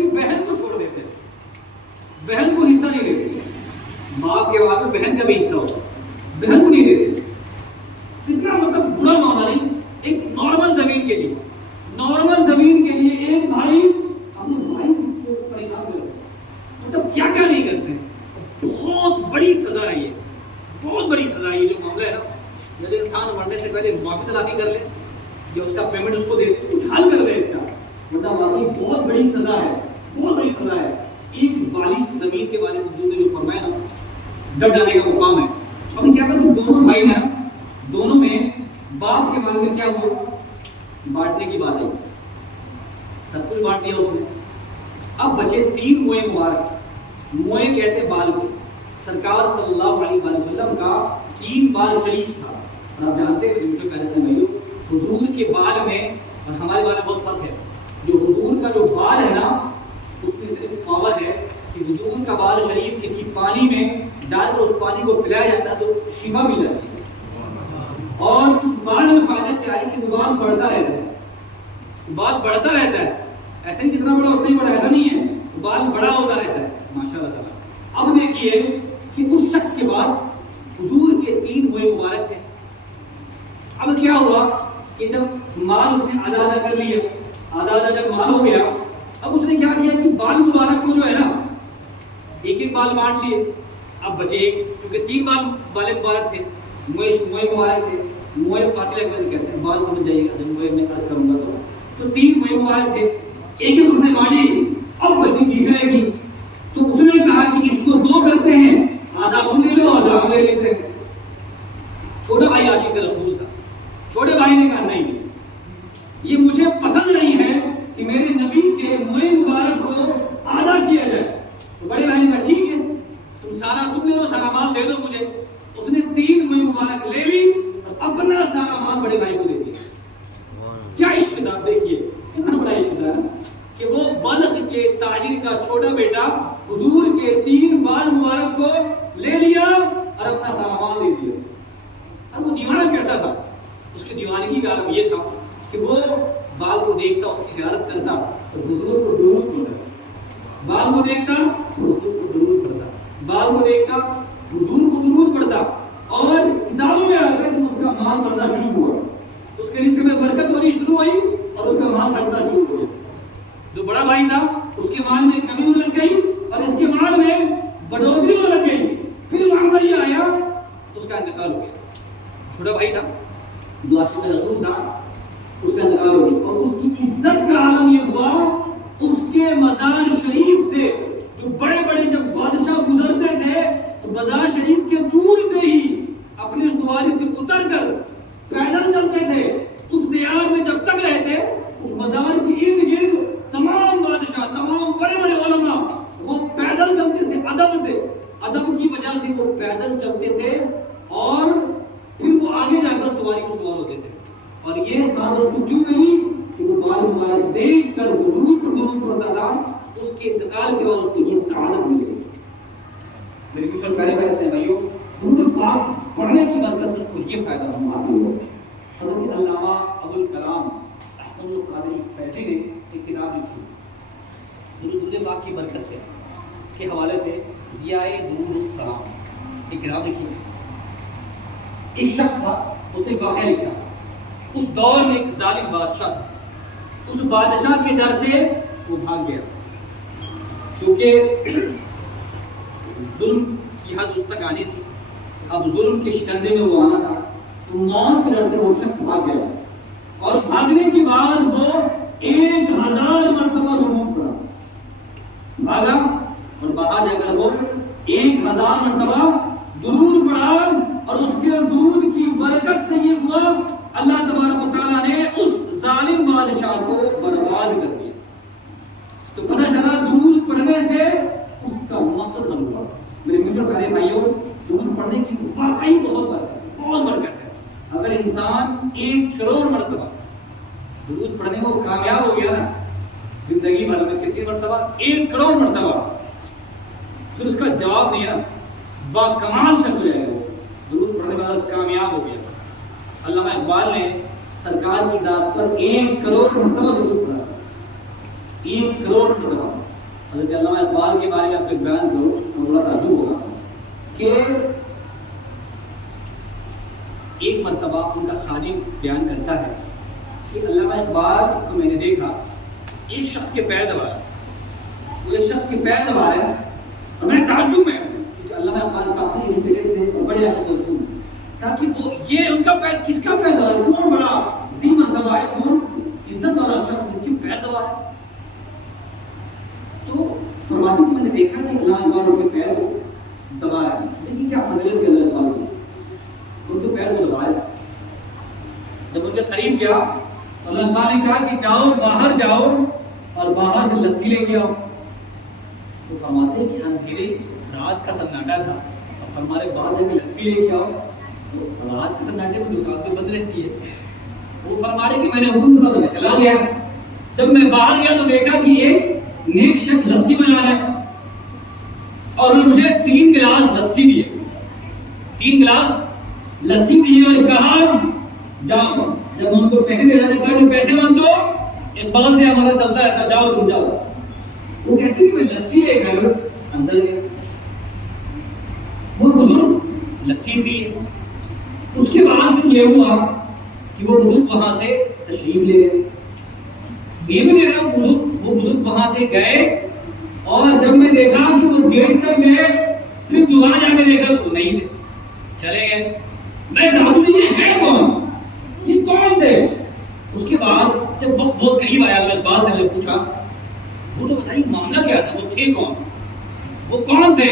اپنی بہن کو چھوڑ دیتے تھے، بہن کو حصہ نہیں دیتے تھے. باپ کے بعد میں بہن کا بھی حصہ ہوتا، بہن کو نہیں دیتے. کتنا مطلب برا معاملہ نہیں. ایک نارمل زمین کے لیے، نارمل زمین کے لیے ایک بھائی اپنے بھائی سے پریشان کرتے، مطلب کیا کیا نہیں کرتے. بہت بڑی سزا ہے یہ، بہت بڑی سزا ہے یہ جو معاملہ ہے نا. جب انسان مرنے سے پہلے معافی تلافی کر لے، جو اس کا پیمنٹ اس کو دے دے، کچھ حل کر لے اس کا، مطلب واقعی بہت بڑی سزا ہے، بہت بڑی سزا ہے. ایک بالغ زمین کے بارے میں حضور نے جو فرمایا نا، ڈر جانے کا مقام ہے. اب کیا کرتے دونوں بھائی ہیں، دونوں میں باپ کے بارے میں کیا ہوا، بانٹنے کی بات آئی، سب کچھ بانٹ دیا اس نے. اب بچے 3 موئے مبارک. موئے کہتے بال کو. سرکار صلی اللہ علیہ وسلم کا 3 بال شریف تھا. اور آپ جانتے ہیں کہ پہلے سے میں حضور کے بال میں اور ہمارے بال میں بہت فرق ہے. جو حضور کا جو بال ہے نا، اس میں اتنی پاور ہے کہ حضور کا بال شریف کسی پانی میں ڈال کر اس پانی کو پلایا جاتا ہے تو شفا مل جاتی ہے. اور اس بال میں فائدہ کیا ہے کہ وہ بال بڑھتا رہتا ہے، بال بڑھتا رہتا ہے. ایسے ہی جتنا بڑا اتنا ہی بڑا، ایسا نہیں ہے، بال بڑا ہوتا رہتا ہے ماشاء اللہ تعالیٰ. اب دیکھیے کہ اس شخص کے پاس حضور کے 3 موئے مبارک تھے. اب کیا ہوا کہ جب مال اس نے آدھا آدھا کر لیا، آدھا آدھا جب مال ہو گیا، اب اس نے کیا کیا کہ بال مبارک کو جو ہے نا ایک ایک بال بانٹ لیے. اب بچے کیونکہ 3 بال مبارک تھے، موئے مبارک تھے. موئے فاصلے کہتے ہیں، بال سمجھ جائیے گا جب موئے میں عرض کروں گا تو 3 موئے مبارک تھے. ایک ایک اس نے بانٹی. اب بچی تیسرے کی تو اس نے کہا کہ اس کو 2 کرتے ہیں، آدھا تم لے لو آدھا ہم لے لیتے ہیں. چھوٹا بھائی عاشق رسول تھا. چھوٹے بھائی نے کہا نہیں، یہ مجھے پسند نہیں ہے کہ میرے نبی کے موئے مبارک کو آدھا کیا جائے. تو بڑے بھائی نے کہا ٹھیک ہے، تم لے لو، سارا مال دے دو مجھے. اس نے 3 موئے مبارک لے لی اور اپنا سارا مال بڑے بھائی کو دے دیا. کیا عشق تھا، دیکھیے کتنا بڑا عشق تھا کہ وہ بلخ کے تاجر کا چھوٹا بیٹا حضور کے 3 بال مبارک کو لے لیا اور اپنا سارا مال دے دیا. اور وہ دیوانہ کیسا تھا، اس کی دیوانگی کا عالم یہ تھا کہ وہ بال کو دیکھتا، اس کی زیارت کرتا اور حضور کو درود پڑھتا. بال کو دیکھتا حضور کو درود پڑھتا، بال کو دیکھتا حضور کو درود پڑھتا. اور کتابوں میں آتا ہے کہ اس کا مال بڑھنا شروع ہوا، اس کے رزق میں برکت ہونی شروع ہوئی اور اس کا مال بڑھنا شروع ہو گیا. جو بڑا بھائی تھا اس کے مال میں کمی ہونے لگ گئی اور اس کے مال میں بڑھوتری ہونے لگ گئی. پھر معاملہ یہ آیا اس کا انتقال ہو گیا. چھوٹا بھائی تھا جو عاشق رسول تھا، اس کا انتقال ہو گیا. اور اس کی عزت کا عالم یہ ہوا، اس کے مزار شریف سے جو بڑے بڑے جب بادشاہ گزرتے تھے تو مزار شریف کے دور سے ہی اپنے سواری سے اتر کر پیدل چلتے تھے. اس دیار میں جب تک رہتے اس مزار کے ارد گرد تمام بادشاہ، تمام بڑے بڑے علماء وہ پیدل چلتے سے ادب تھے. ادب کی وجہ سے وہ پیدل چلتے تھے اور پھر وہ آگے جا کر سواری کو سوار ہوتے تھے. اور یہ سعادت اس کو کیوں ملی کہ وہ بال مبارک دیکھ کر درود پر درود پڑھتا تھا. اس کے انتقال کے بعد اس کو یہ سعادت ملی. میرے کچھ پیارے بھائی سے بھائیوں، درود پاک پڑھنے کی برکت سے اس کو یہ فائدہ حاصل ہوا. حضرت علامہ ابوالکلام احسن القادری فیضی نے ایک کتاب لکھی درود پاک کی برکت سے کے حوالے سے، ضیاء درود السلام، ایک کتاب لکھی. ایک شخص تھا، اس نے ایک واقعہ لکھا. اس دور میں ایک ظالم بادشاہ تھا. اس بادشاہ کے ڈر سے وہ بھاگ گیا کیونکہ ظلم کی حد اس تک آنی تھی. اب ظلم کے شکنجے میں وہ آنا تھا تو موت کے ڈر سے وہ شخص بھاگ گیا. اور بھاگنے کے بعد وہ 1000 مرتبہ درود پڑھا. بھاگا اور باہر جا کر وہ 1000 مرتبہ درود پڑھا. اور اس کے درود کی برکت سے یہ ہوا اللہ تبارک و تعالیٰ نے اس ظالم بادشاہ کو برباد کر دیا. تو پتہ چلا درود پڑھنے سے اس کا مقصد حل ہوا. میرے پیارے بھائیوں، درود پڑھنے کی واقعی بہت برکت ہے. اگر انسان 1 کروڑ مرتبہ درود پڑھنے میں وہ کامیاب ہو گیا نا، زندگی بھر میں کتنی مرتبہ؟ 1 کروڑ مرتبہ. پھر اس کا جواب دیا با کمال شکل ہے وہ درود پڑھنے والا کامیاب ہو گیا. علامہ اقبال نے سرکار کی ذات پر 1 کروڑ مرتبہ درود پڑھا. 1 کروڑ مرتبہ. حضرت علامہ اقبال کے بارے میں آپ کو ایک بیان کروں تو بڑا تعجب ہوگا کہ ایک مرتبہ ان کا خادم بیان کرتا ہے کہ علامہ اقبال کو میں نے دیکھا ایک شخص کے پیر دبا رہا ہے، وہ ایک شخص کے پیر دبا رہا ہے اور میں تعجب میں ہوں کیونکہ علامہ اقبال کافی ایجوکیٹڈ تھے اور بڑے عقل مند تاکہ وہ یہ ان کا پیر کس کا پیر دبا رہا ہے، کون بڑا ذی مرتبہ ہے، کون عزت والا شخص جس کے پیر دبا رہا ہے. تو فرماتے کہ میں نے دیکھا کہ علامہ اقبال ان کے پیر کو دبا رہا ہے. لیکن کیا فضیلت ہے علامہ اقبال کی، ان کے پیر کو دبا رہا ہے. جب ان کے قریب گیا اللہ اقبال نے کہا کہ جاؤ باہر جاؤ اور باہر سے لسی لے کے آؤ. تو فرماتے کہ اندھیرے رات کا سناٹا تھا اور فرماتے باہر جا کے لسی لے کے آؤ. تو رات کے سناٹے میں دکان تو بند رہتی ہے. وہ فرماتے کہ میں نے حکم سنا تو میں چلا گیا. جب میں باہر گیا تو دیکھا کہ ایک نیک شخص لسی بنا رہا ہے اور انہوں نے مجھے 3 گلاس لسی دیے. 3 گلاس لسی دیے اور کہا جاؤ. جب ان کو پیسے دے رہا تھا کہ پیسے مت دو، اقبال سے ہمارا چلتا رہتا، جاؤ تم جاؤ. وہ کہتے کہ میں لسی لے کر اندر گیا. وہ بزرگ لسی پیے. اس کے بعد پھر یہ ہوا کہ وہ بزرگ وہاں سے تشریف لے گئے. یہ بھی دیکھا وہ بزرگ وہاں سے گئے اور جب میں دیکھا کہ وہ گیٹ تک گئے پھر دوبارہ جا کے دیکھا تو وہ نہیں تھے، چلے گئے. میں دادو یہ ہے کون، یہ کون تھے؟ اس کے بعد جب وقت بہت قریب آیا میں اقبال سے میں نے پوچھا وہ تو بتائیے معاملہ کیا تھا، وہ تھے کون، وہ کون تھے؟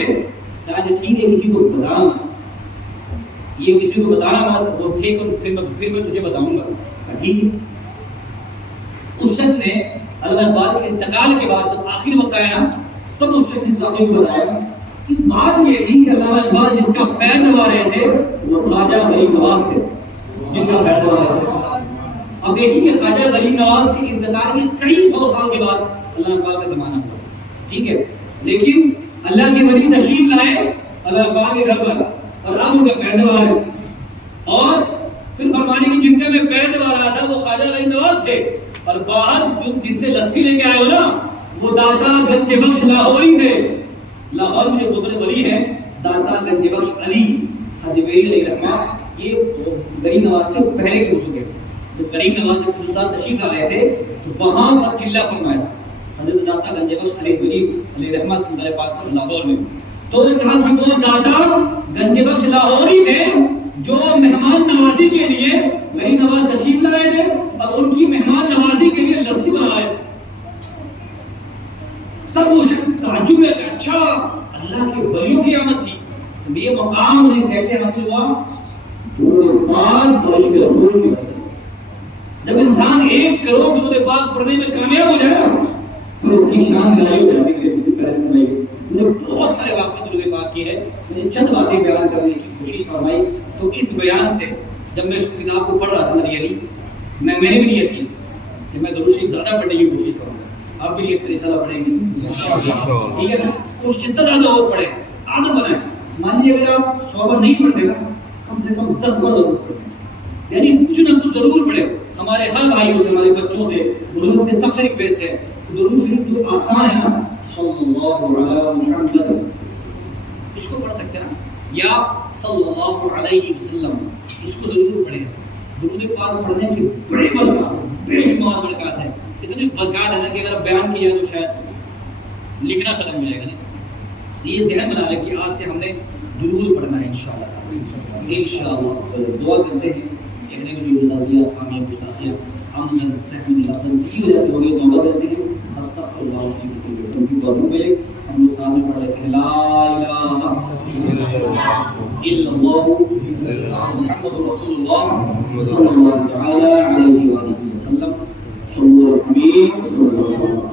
کہا کہ ٹھیک ہے کسی کو بتانا مت، یہ کسی کو بتانا مت، وہ تھے کون پھر میں تجھے بتاؤں گا. ٹھیک ہے. اس شخص نے علامہ اقبال کے انتقال کے بعد جب آخر وقت آیا نا تب اس شخص نے اس واقعے کو بتایا کہ بات یہ تھی کہ علامہ اقبال جس کا پیر دبا رہے تھے وہ خواجہ غریب نواز تھے جس کا پیر دبا رہے تھے. اب دیکھیں کہ خواجہ غریب نواز کے انتقال کے کئی 100 سال کے بعد علامہ اقبال کا زمانہ ہوا. ٹھیک ہے. لیکن اللہ کے ولی تشریف لائے علامہ اقبال کے گھر پر اور اب ان کا پیر دبا رہے اور پھر فرمانے کی جن کا میں پیر دبا رہا تھا وہ خواجہ غریب نواز تھے اور باہر جن سے لسی لے کے آئے ہو نا وہ داتا گنج بخش لاہوری تھے. لاہور میں جو قطب ولی ہے داتا گنج بخش علی حاجی ویری علیہ رحمہ، یہ غریب نواز کے پہلے کے بزرگ ہیں. جب غریب نواز جب ہندوستان تشریف لا رہے تھے تو وہاں پر چلہ فرمایا تھا حضرت داتا گنج بخش علی ویری علیہ رحمہ در پاک پر لاہور میں. تو انہوں نے کہا کہ وہ داتا گنج بخش لاہوری تھے جو مہمان نوازی کے لیے غریب نواز تشریف لائے تھے اور ان کی مہمان نوازی کے لیے لسی بنا رہے تھے. تب وہ شخص تعجب ہے کہ اچھا اللہ کے ولیوں کی آمد تھی. یہ مقام انہیں کیسے حاصل ہوا؟ درود پاک اور عشق رسول کی وجہ سے. جب انسان 1 کروڑ درود پاک پڑھنے میں کامیاب ہو جائے تو اس کی شان رائے ہو جاتی ہے. میں نے بہت سارے واقعات درود پاک کی ہے، میں نے چند باتیں بیان کرنے کی کوشش فرمائی. تو اس بیان سے جب میں اس کتاب کو پڑھ رہا تھا میں نے بھی نیت کی کہ میں درود شریف زیادہ پڑھنے کی کوشش کروں گا. آپ بھی نیت کریں انشاءاللہ پڑھیں گے، ٹھیک ہے نا؟ تو جتنا زیادہ اور پڑھیں عادت بنائیں. مان لیجیے اگر آپ 100 بار نہیں پڑھتے نا کم سے کم 10 بار ضرور پڑھیں، یعنی کچھ نہ کچھ ضرور پڑھیں. ہمارے ہر بھائیوں سے ہمارے بچوں سے بزرگ سے سب سے ریکویسٹ ہے درود شریف جو آسان ہے نا صلی اللہ علیہ محمد اس کو پڑھ سکتے ہیں نا یا صلی اللہ علیہ وسلم اس کو ضرور پڑھیں. درود پاک پڑھنے کے بڑے برکات بے شمار برکات ہیں. اتنے برکات ہیں نا کہ اگر بیان کیا تو شاید لکھنا ختم ہو جائے گا. نہیں یہ ذہن بنا لیں کہ آج سے ہم نے درود پڑھنا ہے انشاءاللہ. دعا کرتے ہیں کہنے کو جو غلطیاں خامیاں گستاخیاں ہم سہمی نظام اسی وجہ سے ہو گئی توبہ کرتے ہیں. استغفر اللہ کی قسم کی دعا میں ہم لوگ ساتھ میں پڑھ لیتے ہیں لا الہ الا اللہ محمد رسول اللہ صلی اللہ تعالی علیہ وسلم. صلی اللہ علیہ وسلم.